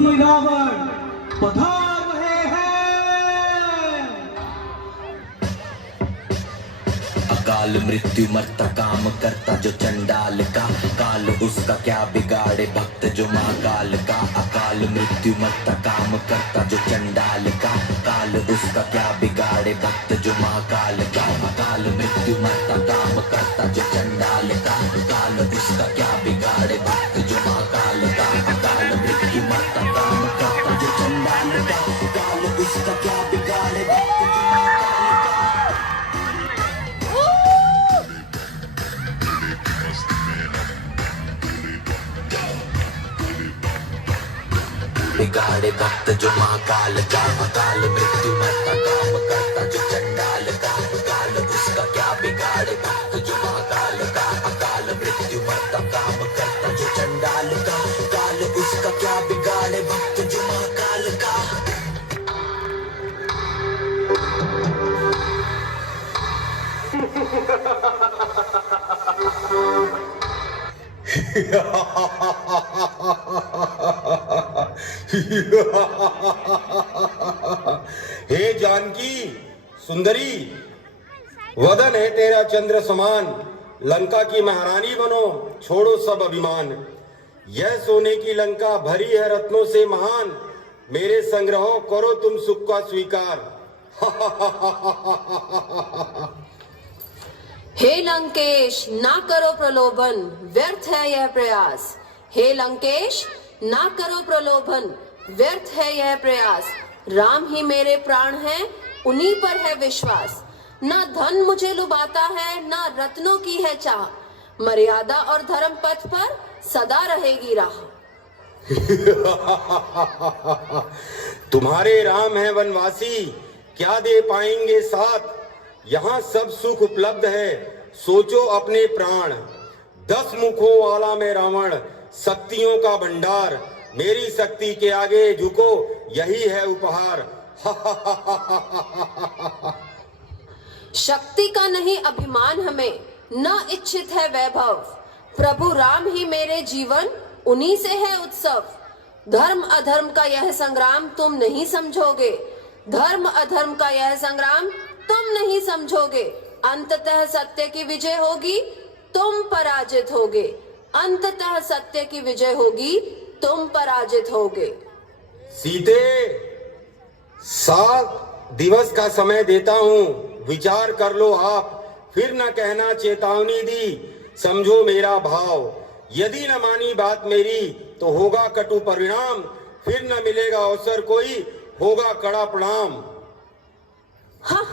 पति रावण पधार रहे हैं। अकाल मृत्यु मरता काम करता जो चंडाल का, काल उसका क्या बिगाड़े भक्त जो महाकाल का। अकाल मृत्यु मरता काम करता जो चंडाल का, काल उसका क्या बिगाड़े भक्त जो महाकाल का। अकाल मृत्यु मरता काम करता जो चंडाल का, काल उसका क्या बिगाड़े भक्त जो महाकाल का। अकाल मृत्यु मरता काम करता जो चंडाल का, काल उसका क्या बिगाड़े भक्त जो महाकाल का। बिगाड़े भक्त जो महाकाल का। अकाल मृत्यु मरता काम करता जो चंडाल का, काल उसका क्या बिगाड़े भक्त जो महाकाल का। अकाल मृत्यु मरता काम करता जो चंडाल का, काल उसका क्या बिगाड़े भक्त जो महाकाल का। हे जानकी सुंदरी, वदन है तेरा चंद्र समान, लंका की महारानी बनो छोड़ो सब अभिमान। यह सोने की लंका भरी है रत्नों से महान, मेरे संग्रहो करो तुम सुख का स्वीकार। हे लंकेश ना करो प्रलोभन, व्यर्थ है यह प्रयास। हे लंकेश ना करो प्रलोभन, व्यर्थ है यह प्रयास। राम ही मेरे प्राण हैं, उन्हीं पर है विश्वास। ना धन मुझे लुभाता है, ना रत्नों की है चाह, मर्यादा और धर्म पथ पर सदा रहेगी राह। तुम्हारे राम है वनवासी, क्या दे पाएंगे साथ। यहाँ सब सुख उपलब्ध है, सोचो अपने प्राण। 10 मुखों वाला मैं रावण, शक्तियों का भंडार। मेरी शक्ति के आगे झुको, यही है उपहार। शक्ति का नहीं अभिमान हमें, न इच्छित है वैभव। प्रभु राम ही मेरे जीवन, उन्हीं से है उत्सव। धर्म अधर्म का यह संग्राम तुम नहीं समझोगे, धर्म अधर्म का यह संग्राम तुम नहीं समझोगे। अंततः सत्य की विजय होगी, तुम पराजित होगे। अंततः सत्य की विजय होगी, तुम पराजित होगे। सीते 7 दिवस का समय देता हूँ, विचार कर लो आप, फिर न कहना चेतावनी दी, समझो मेरा भाव। यदि न मानी बात मेरी तो होगा कटु परिणाम, फिर न मिलेगा अवसर कोई, होगा कड़ा प्रणाम। हाँ,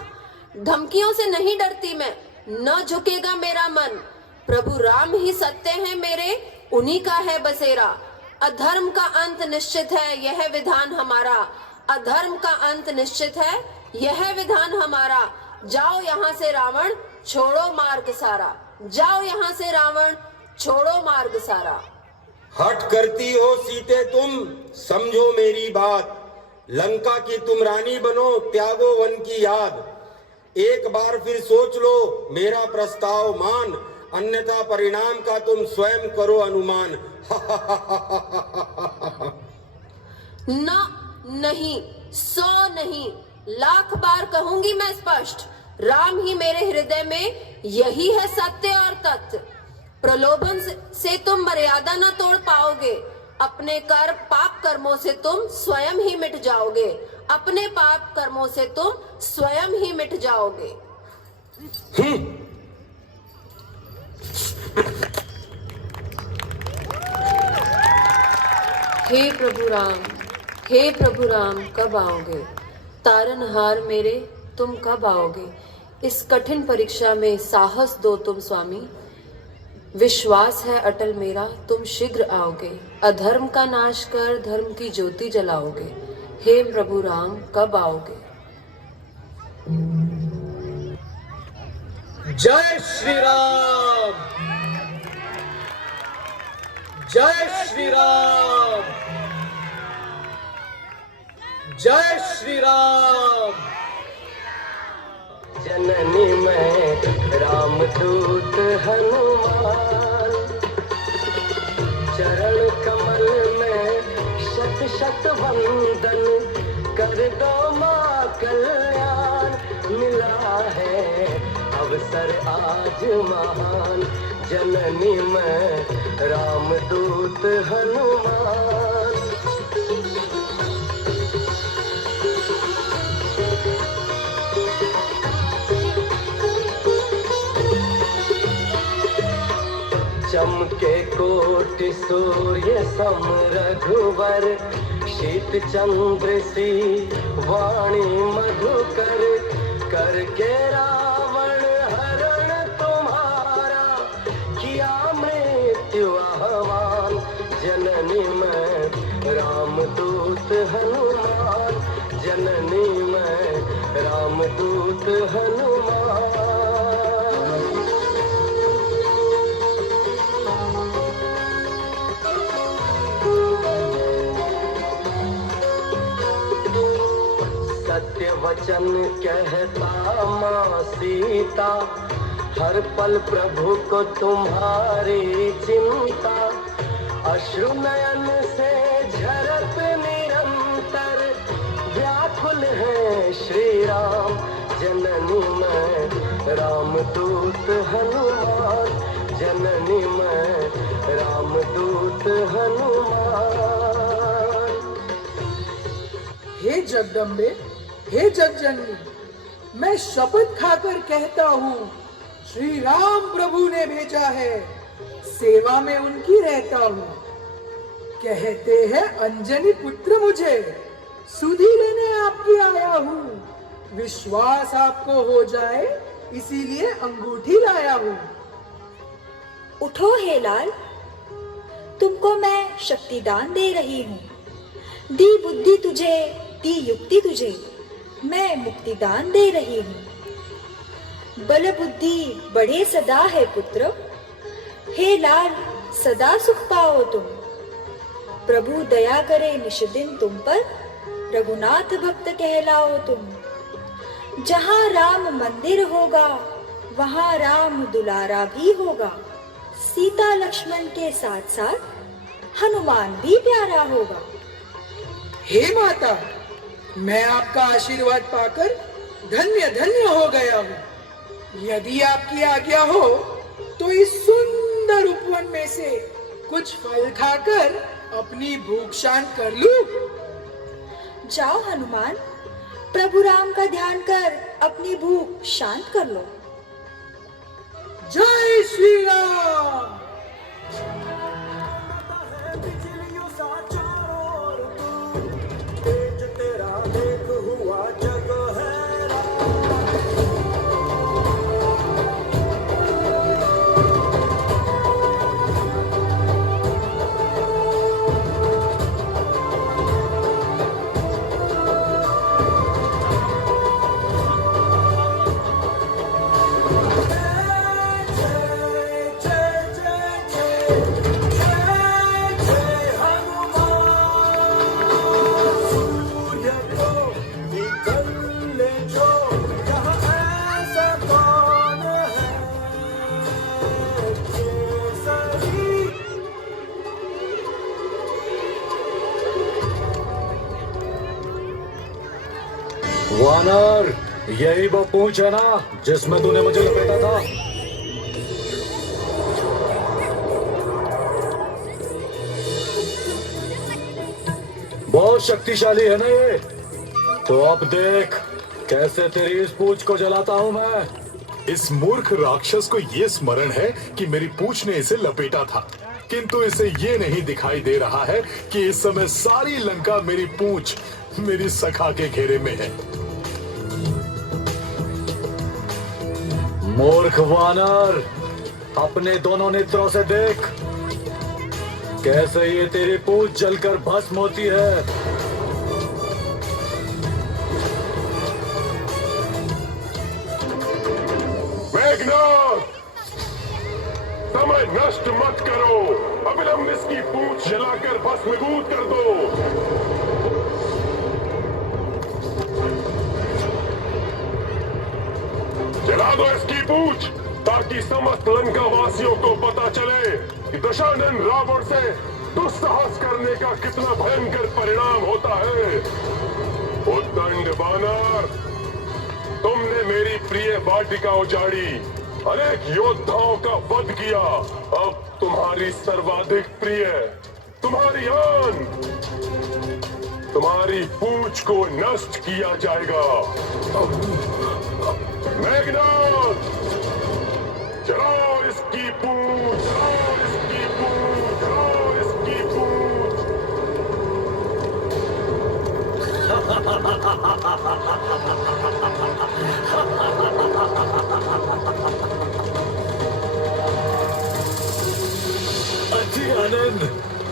धमकियों से नहीं डरती मैं, न झुकेगा मेरा मन। प्रभु राम ही सत्य है मेरे, उन्हीं का है बसेरा। अधर्म का अंत निश्चित है, यह विधान हमारा। अधर्म का अंत निश्चित है, यह विधान हमारा। जाओ यहाँ से रावण, छोड़ो मार्ग सारा। जाओ यहाँ से रावण, छोड़ो मार्ग सारा। हट करती हो सीते तुम, समझो मेरी बात। लंका की तुम रानी बनो, त्यागो वन की याद। एक बार फिर सोच लो मेरा प्रस्ताव मान, अन्यथा परिणाम का तुम स्वयं करो अनुमान। ना नहीं, 100 नहीं, लाख बार कहूंगी मैं स्पष्ट। राम ही मेरे हृदय में, यही है सत्य और तथ्य। प्रलोभन से तुम मर्यादा न तोड़ पाओगे, अपने पाप कर्मों से तुम स्वयं ही मिट जाओगे। अपने पाप कर्मों से तुम स्वयं ही मिट जाओगे। हे प्रभु राम, हे प्रभु राम कब आओगे। तारनहार मेरे तुम कब आओगे। इस कठिन परीक्षा में साहस दो तुम स्वामी। विश्वास है अटल मेरा, तुम शीघ्र आओगे। अधर्म का नाश कर धर्म की ज्योति जलाओगे। हे प्रभु राम कब आओगे। जय श्री राम, जय श्री राम, जय श्री राम। जननी में रामदूत हनुमान, चरण कमल में शत शतवंदन कर दो माँ कल्याण। मिला है अवसर आज महान, जननी में रामदूत हनुमान। चमके कोटि सूर्य सम रघुवर, शीत चंद्र सी वाणी मधुकर। करके रावण हरण तुम्हारा, किया मृत्यु आह्वान। जननी में रामदूत हनुमान, जननी में रामदूत हनुमान। सत्य वचन कहता माँ सीता, हर पल प्रभु को तुम्हारी चिंता। अश्रु नयन से झरत निरंतर, व्याकुल है श्री राम। जननी में रामदूत हनुमान, जननी में रामदूत हनुमान। हे जगदम्बे, हे जगजननी, मैं शपथ खाकर कहता हूँ, श्री राम प्रभु ने भेजा है, सेवा में उनकी रहता हूँ। कहते हैं अंजनी पुत्र मुझे, सुधि लेने आपकी आया हूँ। विश्वास आपको हो जाए इसीलिए अंगूठी लाया हूँ। उठो हे लाल, तुमको मैं शक्तिदान दे रही हूँ। दी बुद्धि तुझे, दी युक्ति तुझे, मैं मुक्तिदान दे रही हूँ। बल बुद्धि बढ़े सदा है पुत्र, हे लाल सदा सुख पाओ तुम। प्रभु दया करे निश दिन तुम पर, रघुनाथ भक्त कहलाओ तुम। जहाँ राम मंदिर होगा, वहाँ राम दुलारा भी होगा। सीता लक्ष्मण के साथ साथ हनुमान भी प्यारा होगा। हे माता, मैं आपका आशीर्वाद पाकर धन्य धन्य हो गया हूँ। यदि आपकी आज्ञा हो तो इस सुंदर उपवन में से कुछ फल खाकर अपनी भूख शांत कर लूं। जाओ हनुमान, प्रभु राम का ध्यान कर अपनी भूख शांत कर लो। जय श्री राम। वानर, यही वो पूंछ है ना जिसमें तूने मुझे लपेटा था? बहुत शक्तिशाली है ना ये? तो अब देख कैसे तेरी इस पूंछ को जलाता हूं मैं। इस मूर्ख राक्षस को ये स्मरण है कि मेरी पूंछ ने इसे लपेटा था, किंतु इसे ये नहीं दिखाई दे रहा है कि इस समय सारी लंका मेरी पूंछ, मेरी सखा के घेरे में है। मूर्ख वानर, अपने दोनों नेत्रों से देख कैसे ये तेरी पूंछ जलकर भस्म होती है। मेघनाथ, समय नष्ट मत करो, अविलंब इसकी पूंछ जलाकर भस्मीभूत कर दो। जला दो इसकी पूंछ, ताकि समस्त लंका वासियों को पता चले कि दशानन रावण से दुस्साहस करने का कितना भयंकर परिणाम होता है। उद्दंड वानर, तुमने मेरी प्रिय वाटिका उजाड़ी, अनेक योद्धाओं का वध किया। अब तुम्हारी सर्वाधिक प्रिय, तुम्हारी आन, तुम्हारी पूंछ को नष्ट किया जाएगा। मेघनाद, चलाओ इसकी पूंछ, चलाओ इसकी पूंछ, चलाओ इसकी पूंछ। अति आनंद,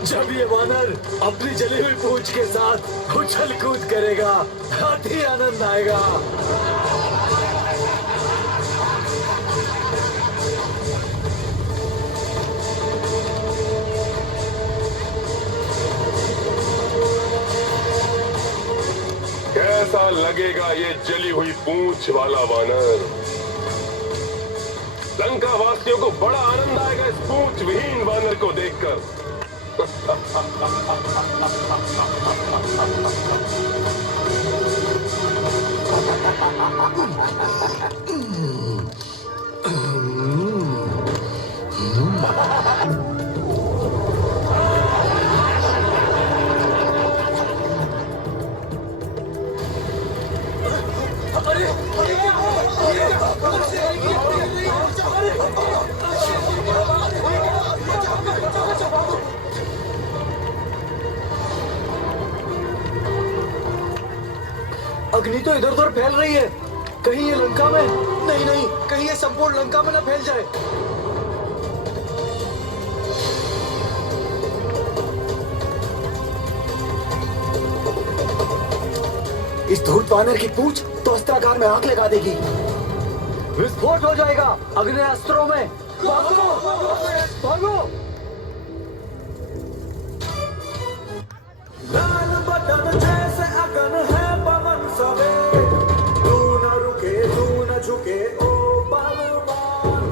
जब ये वानर अपनी जली हुई पूंछ के साथ उछल कूद करेगा, अति आनंद आएगा। कैसा लगेगा ये जली हुई पूंछ वाला वानर? लंका वासियों को बड़ा आनंद आएगा इस पूंछ विहीन वानर को देखकर। अग्नि तो इधर उधर फैल रही है, कहीं ये लंका में नहीं, नहीं, कहीं ये संपूर्ण लंका में ना फैल जाए। इस धूर्त वानर की पूंछ तो अस्त्रागार में आग लगा देगी, विस्फोट हो जाएगा अग्नि अस्त्रों में। भागो, भागो। लाल बटन जैसे अगन है पवन सवे, तू न रुके, तू न झुके, ओ बलवान।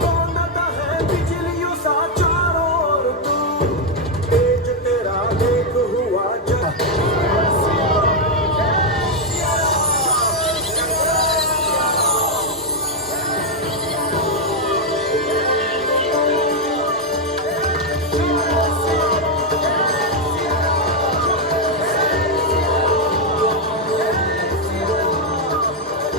दौड़ता है बिजलियों सा चारों ओर तू, तेज तेरा देख हुआ जग।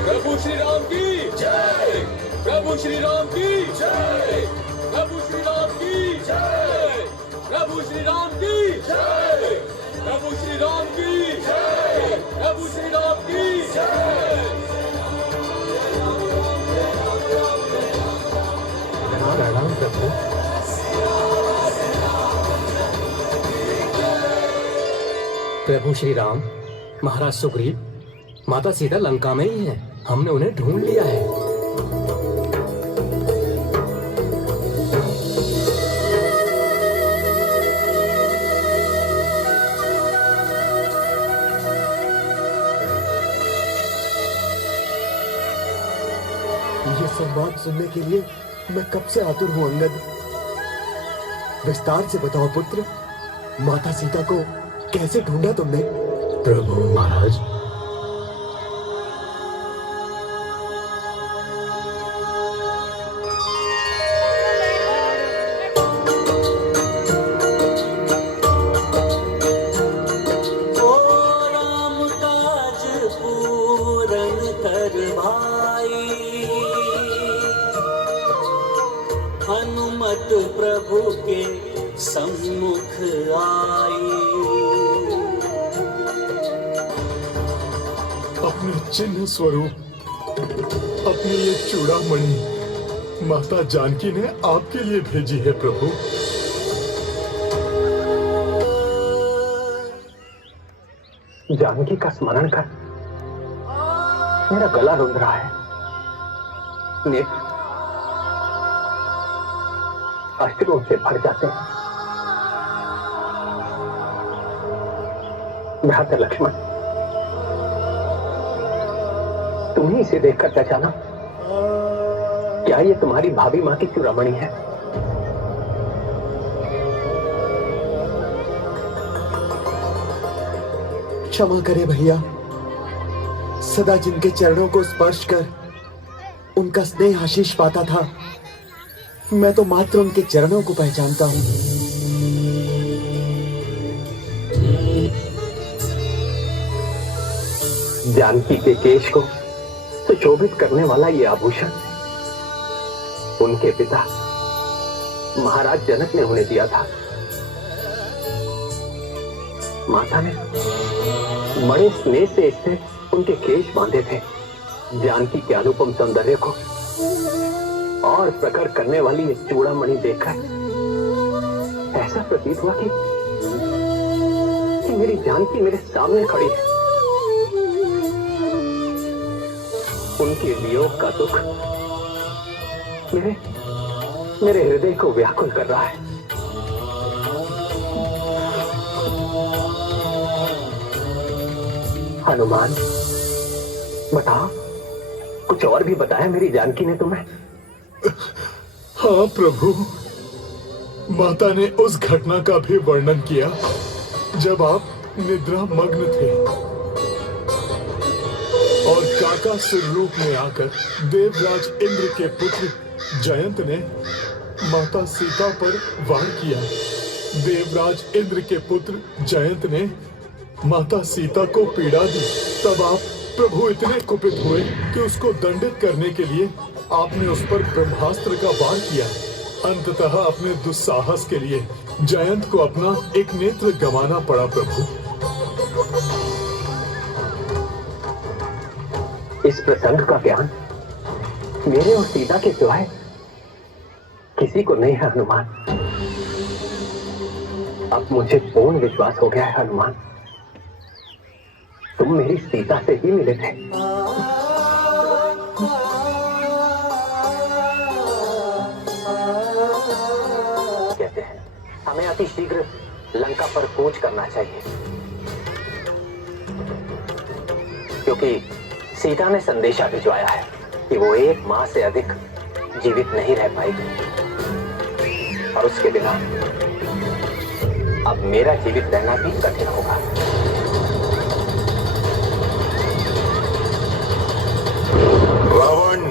प्रभु श्री राम की जय, प्रभु श्री राम की जय, प्रभु श्री राम की जय, प्रभु श्री राम की जय, प्रभु श्री राम की जय, प्रभु श्री राम की जय। प्रणाम प्रभु। प्रभु श्री राम, महाराज सुग्रीव, माता सीता लंका में ही हैं। हमने उन्हें ढूंढ लिया है। ये संवाद सुनने के लिए मैं कब से आतुर हूं अंगद। विस्तार से बताओ पुत्र, माता सीता को कैसे ढूंढा तुमने? प्रभु महाराज, हनुमत प्रभु के सम्मुख आई। अपने चिन्ह स्वरूप, अपनी ये चूड़ामणि माता जानकी ने आपके लिए भेजी है प्रभु। जानकी का स्मरण कर, मेरा गला रुंध रहा है, नेत्र अश्रुओं से भर जाते हैं। भ्राता लक्ष्मण, तुम्हें इसे देखकर पहचाना? क्या ये तुम्हारी भाभी मां की चूड़ामणि है? क्षमा करे भैया। सदा जिनके चरणों को स्पर्श कर उनका स्नेह आशीष पाता था, मैं तो मात्र उनके चरणों को पहचानता हूं। जानकी के केश को सुशोभित करने वाला ये आभूषण उनके पिता महाराज जनक ने उन्हें दिया था। माता ने बड़े स्नेह से इससे उनके केश बांधे थे। जानकी के अनुपम सौंदर्य को और प्रकट करने वाली ये चूड़ामणि देखकर ऐसा प्रतीत हुआ कि मेरी जानकी मेरे सामने खड़ी है। उनके वियोग का दुख मेरे हृदय को व्याकुल कर रहा है। हनुमान, बताओ, कुछ और भी बताया मेरी जानकी ने तुम्हें? हाँ प्रभु, माता ने उस घटना का भी वर्णन किया जब आप निद्रा मग्न थे और काका स्वरूप में आकर देवराज इंद्र के पुत्र जयंत ने माता सीता पर वार किया। देवराज इंद्र के पुत्र जयंत ने माता सीता को पीड़ा दी। तब आप प्रभु इतने कुपित हुए कि उसको दंडित करने के लिए आपने उस पर ब्रह्मास्त्र का वार किया। अंततः अपने दुस्साहस के लिए जयंत को अपना एक नेत्र गंवाना पड़ा। प्रभु, इस प्रसंग का ज्ञान मेरे और सीता के सिवाय किसी को नहीं है हनुमान। अब मुझे पूर्ण विश्वास हो गया है हनुमान, तुम मेरी सीता से ही मिले थे। कहते हैं हमें अति शीघ्र लंका पर कूच करना चाहिए, क्योंकि सीता ने संदेशा भिजवाया है कि वो 1 माह से अधिक जीवित नहीं रह पाएगी और उसके बिना अब मेरा जीवित रहना भी कठिन होगा। रावण,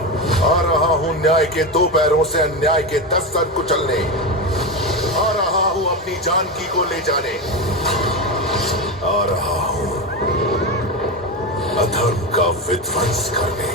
आ रहा हूं न्याय के 2 पैरों से अन्याय के 10 सर कुचलने। आ रहा हूं अपनी जानकी को ले जाने। आ रहा हूं अधर्म का विध्वंस करने।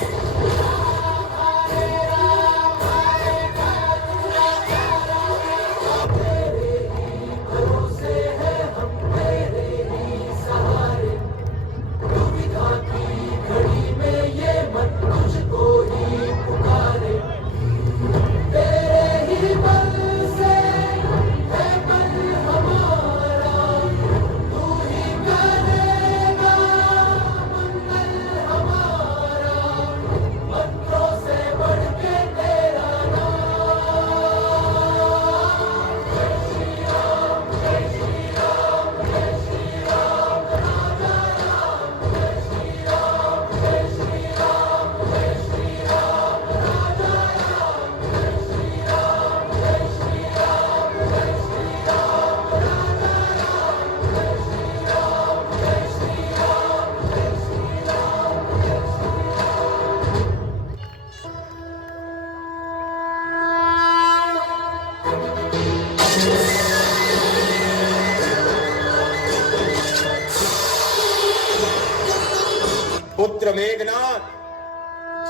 पुत्र मेघनाथ,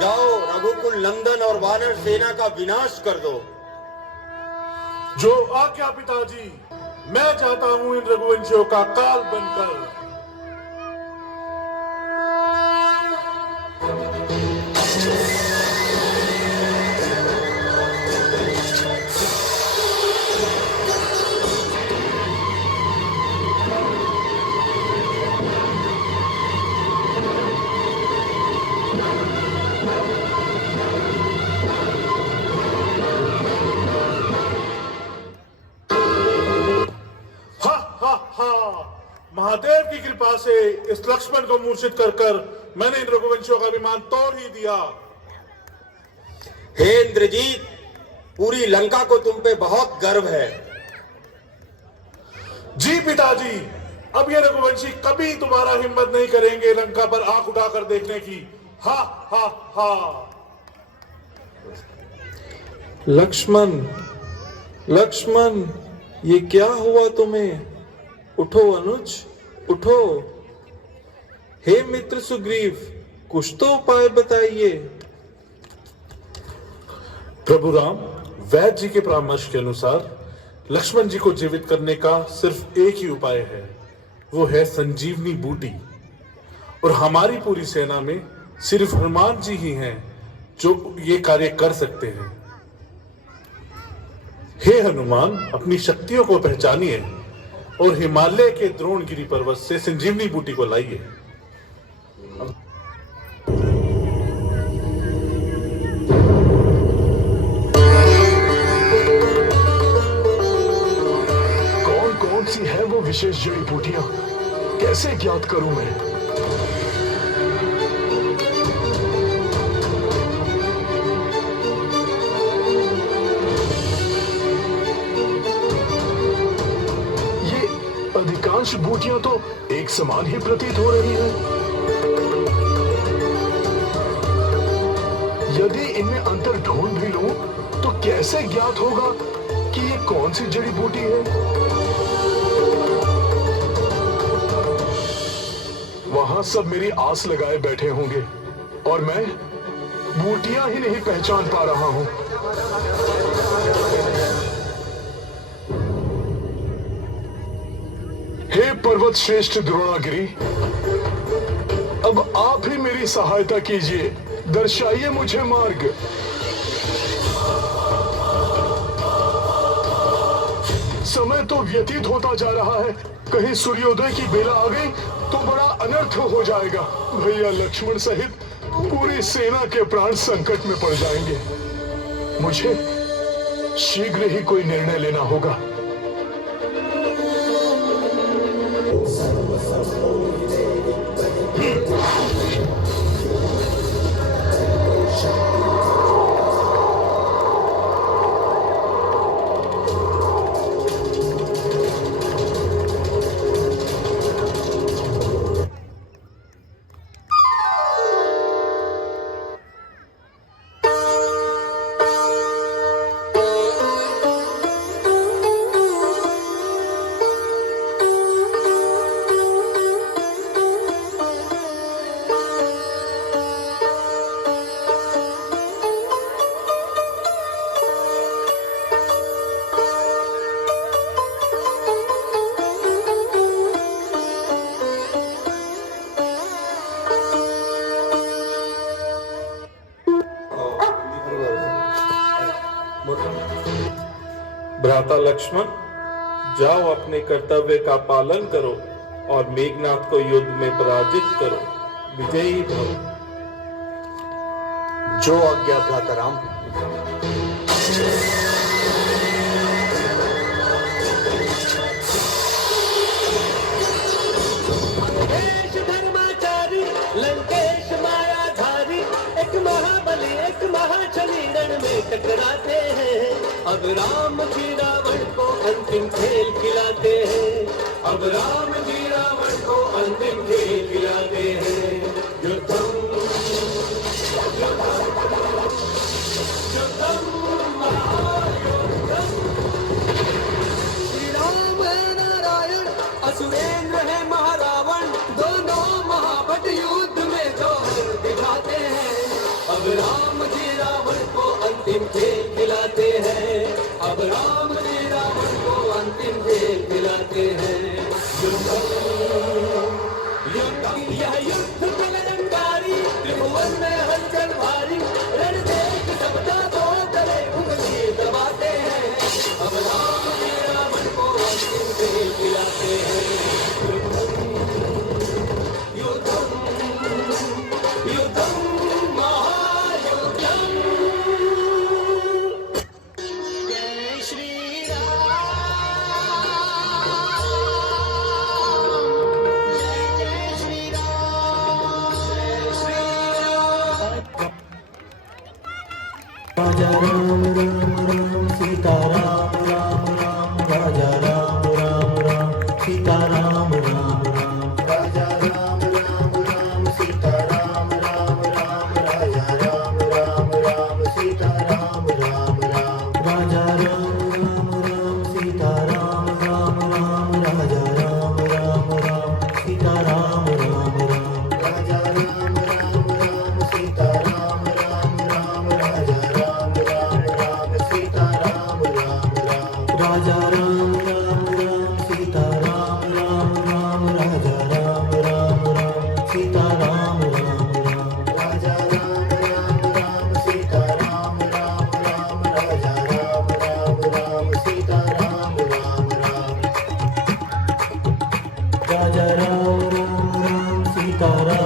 जाओ रघुकुल नंदन और वानर सेना का विनाश कर दो। जो आज्ञा पिताजी। मैं चाहता हूं इन रघुवंशियों का काल बनकर। महादेव की कृपा से इस लक्ष्मण को मूर्छित कर मैंने इन रघुवंशियों का अभिमान तोड़ ही दिया। हे इंद्रजीत, पूरी लंका को तुम पे बहुत गर्व है। जी पिताजी, अब ये रघुवंशी कभी तुम्हारा हिम्मत नहीं करेंगे लंका पर आंख उठाकर देखने की। हा हा हा। लक्ष्मण, लक्ष्मण, ये क्या हुआ तुम्हें? उठो अनुज, उठो। हे मित्र सुग्रीव, कुछ तो उपाय बताइए। प्रभु राम, वैद्य जी के परामर्श के अनुसार लक्ष्मण जी को जीवित करने का सिर्फ एक ही उपाय है, वो है संजीवनी बूटी। और हमारी पूरी सेना में सिर्फ हनुमान जी ही हैं जो ये कार्य कर सकते हैं। हे हनुमान, अपनी शक्तियों को पहचानिए और हिमालय के द्रोणगिरी पर्वत से संजीवनी बूटी को लाइए। कौन कौन सी है वो विशेष जड़ी बूटियां, कैसे ज्ञात करूं मैं? अधिकांश बूटियां तो एक समान ही प्रतीत हो रही है। यदि इनमें अंतर ढूंढ भी लूं तो कैसे ज्ञात होगा कि ये कौन सी जड़ी बूटी है? वहां सब मेरी आस लगाए बैठे होंगे और मैं बूटियां ही नहीं पहचान पा रहा हूं। हे पर्वत श्रेष्ठ द्रोणागिरी, अब आप ही मेरी सहायता कीजिए, दर्शाइए मुझे मार्ग। समय तो व्यतीत होता जा रहा है, कहीं सूर्योदय की बेला आ गई तो बड़ा अनर्थ हो जाएगा। भैया लक्ष्मण सहित पूरी सेना के प्राण संकट में पड़ जाएंगे। मुझे शीघ्र ही कोई निर्णय लेना होगा। भ्राता लक्ष्मण, जाओ अपने कर्तव्य का पालन करो और मेघनाथ को युद्ध में पराजित करो, विजयी भव। जो आज्ञा भ्राता राम। धर्माचारी लंकेश मायाधारी, एक महाबली एक महाछली रण में टकराते हैं। अब राम जी रावण को अंतिम खेल खिलाते हैं। अब राम जी रावण को अंतिम खेल खिलाते हैं। युद्धम युद्धम युद्धम महायुद्धम। श्री राम है नारायण, असुरेंद्र है महारावण, दोनों महाभट युद्ध में जोर दिखाते हैं। अब राम जी रावण को अंतिम खेल खिलाते हैं। अब राम जी रावण को अंतिम खेल खिलाते हैं। यह युद्ध प्रलयंकारी, त्रिभुवन में हलचल भारी, रण देख सबका तो करे उंगली दबाते हैं। अब राम जी रावण को अंतिम खेल खिलाते हैं। युद्धम युद्धम महायुद्धम। जय श्री राम, जय जय श्री राम, जय श्री राम। राजा राम राम राम सीता राम राम राम, राजा राम राम राम सीता राम राम। सीताराम